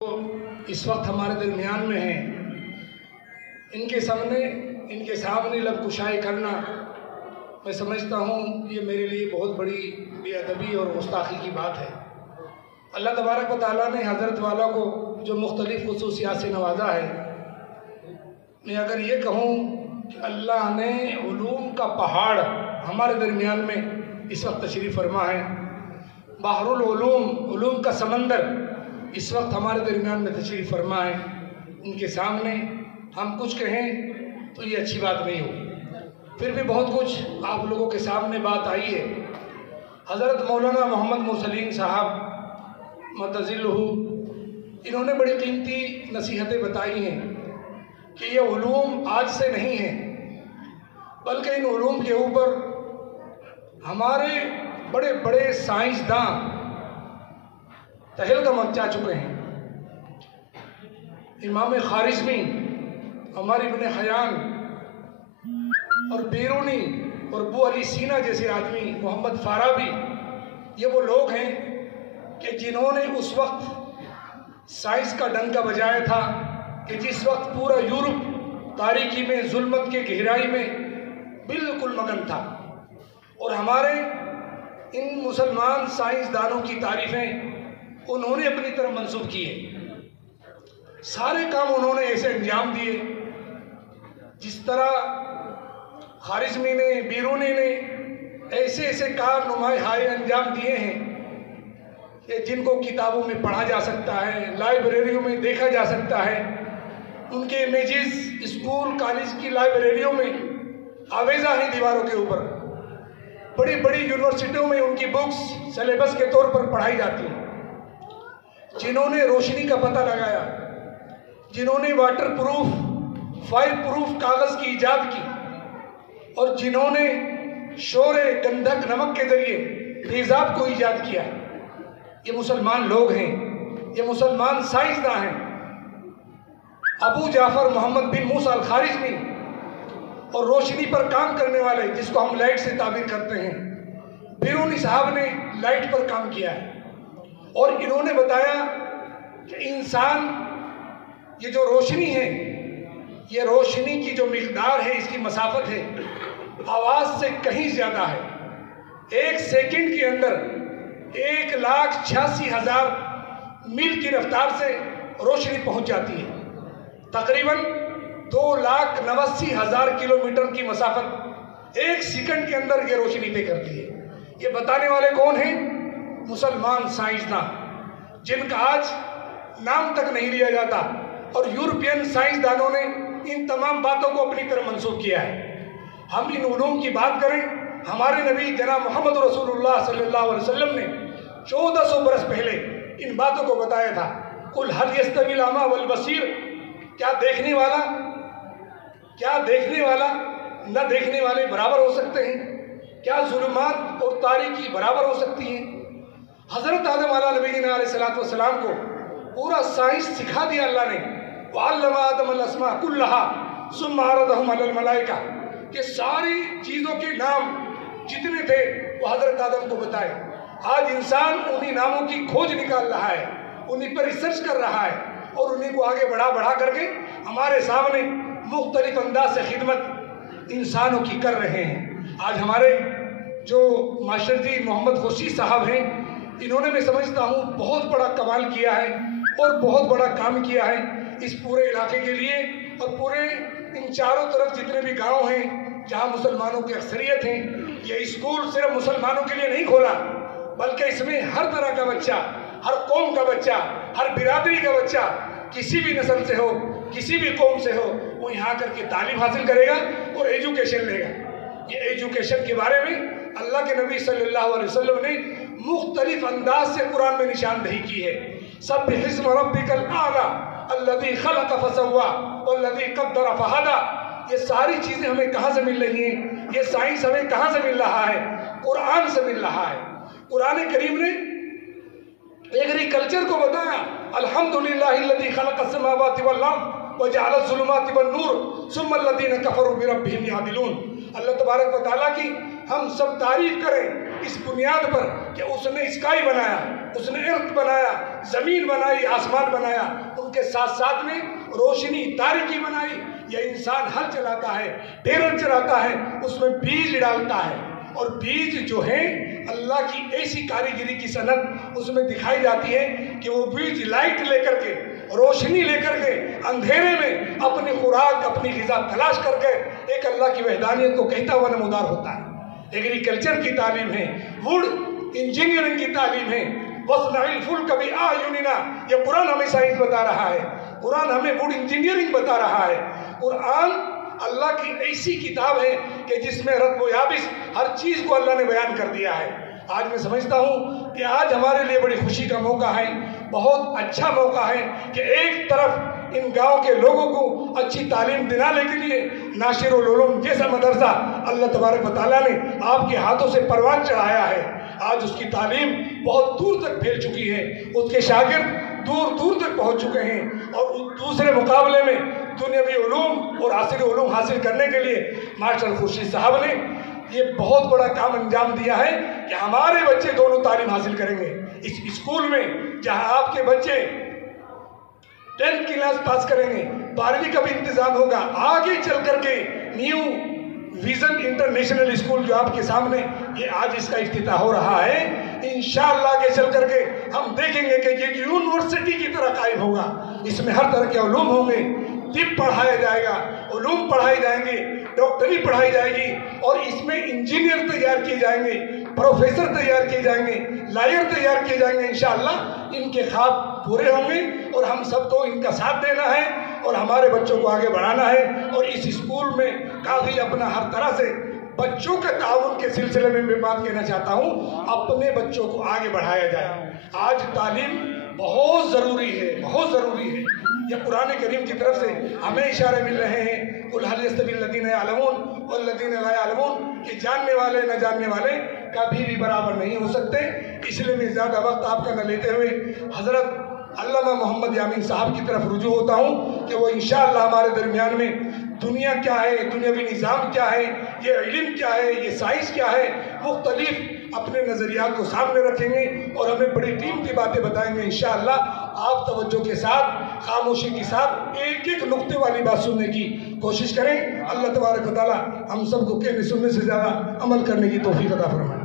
तो इस वक्त हमारे दरमियान में हैं, इनके सामने लब कुशाई करना मैं समझता हूँ ये मेरे लिए बहुत बड़ी बेअदबी और गुस्ताखी की बात है। अल्लाह तबारक व तआला ने हज़रत वाला को जो मुख्तलिफ़ खुसूसियात से नवाजा है, मैं अगर ये कहूँ कि अल्लाह ने उलूम का पहाड़ हमारे दरमियान में इस वक्त तशरीफ़ फरमा है, बहरुल उलूम का समंदर इस वक्त हमारे दरमियान में तशरीफ़ फरमा है। इनके सामने हम कुछ कहें तो ये अच्छी बात नहीं हो, फिर भी बहुत कुछ आप लोगों के सामने बात आई है। हज़रत मौलाना मोहम्मद मुरसलीन साहब मतज़िल्लहु, इन्होंने बड़ी कीमती नसीहतें बताई हैं कि ये उलूम आज से नहीं है, बल्कि इन उलूम के ऊपर हमारे बड़े बड़े साइंसदां तहलका मचा चुके हैं। इमाम खारिज़मी, उमर इब्न खयाम और बेरूनी और अबू अली सीना जैसे आदमी, मोहम्मद फाराबी, ये वो लोग हैं कि जिन्होंने उस वक्त साइंस का डंका बजाया था कि जिस वक्त पूरा यूरोप तारीकी में जुल्मत के गहराई में बिल्कुल मगन था, और हमारे इन मुसलमान साइंसदानों की तारीफ़ें उन्होंने अपनी तरफ मंसूब किए। सारे काम उन्होंने ऐसे अंजाम दिए जिस तरह खारिज़मी ने, बीरूनी ने ऐसे ऐसे कारनुमाई हाय अंजाम दिए हैं कि जिनको किताबों में पढ़ा जा सकता है, लाइब्रेरियों में देखा जा सकता है। उनके इमेजेस स्कूल कॉलेज की लाइब्रेरियों में आवेजा हैं दीवारों के ऊपर। बड़ी बड़ी यूनिवर्सिटियों में उनकी बुक्स सिलेबस के तौर पर पढ़ाई जाती हैं। जिन्होंने रोशनी का पता लगाया, जिन्होंने वाटर प्रूफ, फायर प्रूफ कागज़ की ईजाद की, और जिन्होंने शोरे गंधक नमक के जरिए तेज़ाब को ईजाद किया, ये मुसलमान लोग हैं, ये मुसलमान साइंसदान हैं। अबू जाफ़र मोहम्मद बिन मूसा अल खारिज़मी, और रोशनी पर काम करने वाले जिसको हम लाइट से ताबीर करते हैं, बिरूनी साहब ने लाइट पर काम किया है। और इन्होंने बताया कि इंसान, ये जो रोशनी है, ये रोशनी की जो मिकदार है, इसकी मसाफत है, आवाज़ से कहीं ज़्यादा है। 1 सेकंड के अंदर 1,86,000 मील की रफ्तार से रोशनी पहुंच जाती है। तकरीबन 2,89,000 किलोमीटर की मसाफत 1 सेकंड के अंदर ये रोशनी तय करती है। ये बताने वाले कौन हैं? मुसलमान साइंसदान, जिनका आज नाम तक नहीं लिया जाता, और यूरोपियन साइंसदानों ने इन तमाम बातों को अपनी तरफ मंसूब किया है। हम इन उलूम की बात करें, हमारे नबी जनाब मोहम्मद रसूलुल्लाह सल्लल्लाहु अलैहि वसल्लम ने 1400 बरस पहले इन बातों को बताया था। कुल हल यस्तविल अमा वल बसीर, क्या देखने वाला न देखने वाले बराबर हो सकते हैं? क्या जुल्मात और तारीकी बराबर हो सकती हैं? हज़रत आदम अलैहिस्सलाम अलैहिस्सलाम को पूरा साइंस सिखा दिया अल्लाह ने। वअल्लमा आदम अल अस्मा कुल्लहा सुम्मा अरदहुम अलल मलाइका, कि सारी चीज़ों के नाम जितने थे वो हज़रत आदम को बताए। आज इंसान उन्हीं नामों की खोज निकाल रहा है, उन्हीं पर रिसर्च कर रहा है, और उन्हीं को आगे बढ़ा करके हमारे सामने मुख्तलिफ अंदाज से खिदमत इंसानों की कर रहे हैं। आज हमारे जो मास्टर जी मोहम्मद खुर्शीद साहब हैं, इन्होंने, मैं समझता हूँ, बहुत बड़ा कमाल किया है और बहुत बड़ा काम किया है इस पूरे इलाके के लिए। और पूरे इन चारों तरफ जितने भी गांव हैं जहाँ मुसलमानों की अक्सरियत हैं, ये स्कूल सिर्फ मुसलमानों के लिए नहीं खोला, बल्कि इसमें हर तरह का बच्चा, हर कौम का बच्चा, हर बिरादरी का बच्चा, किसी भी नस्ल से हो, किसी भी कौम से हो, वो यहाँ करके तालीम हासिल करेगा और एजुकेशन लेगा। ये एजुकेशन के बारे में अल्लाह के नबी सल्लल्लाहु अलैहि वसल्लम ने मुख्तलिफ अंदाज से कुरान में निशानदही की है। सब्बिहिस्म रब्बिकल आला अल्लज़ी खलक़ फसव्वा वल्लज़ी क़द्दर फहदा। ये सारी चीज़ें हमें कहाँ से मिल रही हैं? ये साइंस हमें कहाँ से मिल रहा है? कुरान से मिल रहा है। कुरान करीम ने एग्रीकल्चर को बताया, अल्हम्दुलिल्लाहिल्लज़ी खलक़स समावाति वल अर्ज़ व जअल ज़ुलुमाति वन नूर सुम्मल्लज़ीना कफ़रू बिरब्बिहिम यअदिलून। अल्लाह तबारक व तआला की हम सब तारीफ करें इस बुनियाद पर कि उसने स्काई बनाया, उसने अर्थ बनाया, ज़मीन बनाई, आसमान बनाया, उनके साथ साथ में रोशनी तारीकी बनाई। यह इंसान हल चलाता है, टेरर चलाता है, उसमें बीज डालता है, और बीज जो है अल्लाह की ऐसी कारीगरी की सनत उसमें दिखाई जाती है कि वो बीज लाइट लेकर के, रोशनी लेकर के, अंधेरे में अपनी खुराक, अपनी ग़िज़ा तलाश करके एक अल्लाह की वहदानियत को कहता हुआ नमूदार होता है। एग्रीकल्चर की तालीम है, वुड इंजीनियरिंग की तालीम है, वस्नाइल फुल्क बिअयुनिना, ये कुरान हमें साइंस बता रहा है, कुरान हमें वुड इंजीनियरिंग बता रहा है। कुरान अल्लाह की ऐसी किताब है कि जिसमें रत्ब व याबिस हर चीज़ को अल्लाह ने बयान कर दिया है। आज मैं समझता हूँ कि आज हमारे लिए बड़ी खुशी का मौका है, बहुत अच्छा मौका है कि एक तरफ इन गांव के लोगों को अच्छी तालीम दिलाने के लिए नासिरुल उलूम जैसा मदरसा अल्लाह तबारक व तआला ने आपके हाथों से परवान चढ़ाया है। आज उसकी तालीम बहुत दूर तक फैल चुकी है, उसके शागिर्द दूर दूर तक पहुँच चुके हैं, और दूसरे मुकाबले में दुनियावी उलूम और आसिरी उलूम हासिल करने के लिए मास्टर खुर्शीद साहब ने ये बहुत बड़ा काम अंजाम दिया है कि हमारे बच्चे दोनों तालीम हासिल करेंगे। इस स्कूल में जहां आपके बच्चे 10th क्लास पास करेंगे, 12वीं का भी इंतजाम होगा, आगे चल करके न्यू विजन इंटरनेशनल स्कूल जो आपके सामने ये आज इसका इफ्तिताह हो रहा है, इंशाअल्लाह आगे चल करके हम देखेंगे कि ये यूनिवर्सिटी की तरह कायम होगा। इसमें हर तरह के उलूम होंगे, तिब पढ़ाया जाएगा, उलूम पढ़ाए जाएंगे, डॉक्टरी पढ़ाई जाएगी, और इसमें इंजीनियर तैयार किए जाएंगे, प्रोफेसर तैयार किए जाएंगे, लॉयर तैयार किए जाएंगे। इंशाअल्लाह इनके ख्वाब पूरे होंगे, और हम सबको इनका साथ देना है और हमारे बच्चों को आगे बढ़ाना है। और इस स्कूल में काफ़ी अपना हर तरह से बच्चों के ताउन के सिलसिले में मैं बात कहना चाहता हूँ, अपने बच्चों को आगे बढ़ाया जाए। आज तालीम बहुत ज़रूरी है, बहुत ज़रूरी है। यह कुरान करीम की तरफ से हमें इशारे मिल रहे हैं, कुल हल यस्तवील लज़ीना यअलमून वल्लज़ीना ला यअलमून, कि जानने वाले न जानने वाले कभी भी बराबर नहीं हो सकते। इसलिए मैं ज़्यादा वक्त आपका न लेते हुए हज़रत अल्लामा मोहम्मद यामीन साहब की तरफ रुजू होता हूँ कि वो इंशाअल्लाह हमारे दरमियान में दुनिया क्या है, दुनियावी निज़ाम क्या है, ये इल्म क्या है, ये साइंस क्या है, मुख्तलिफ अपने नज़रियात को सामने रखेंगे और हमें बड़ी कीमती बातें बताएंगे। इंशाअल्लाह आप तवज्जो के साथ, खामोशी के साथ एक एक नुक्ते वाली बात सुनने की कोशिश करें। अल्लाह तबारक व तआला हम सबको कहने सुनने से ज़्यादा अमल करने की तौफीक अता फरमाए।